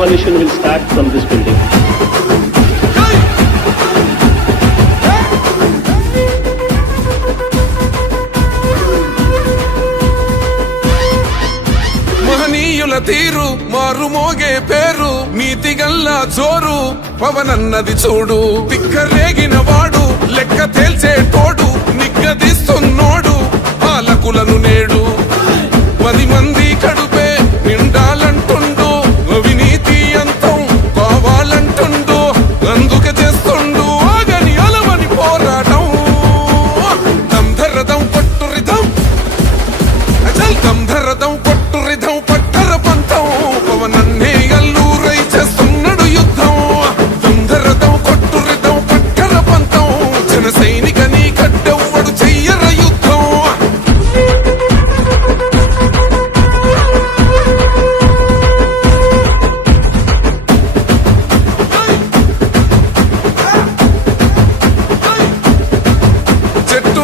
demolition will start from this building. మహనీయుల తీరు మారు మోగే పేరు నీతి గల్లా జోరు పవనన్నది చూడు తిక్కరేగిన వాడు లెక్క తేల్చేటోడు నిగ్గదిస్తున్నోడు పాలకులను నేడు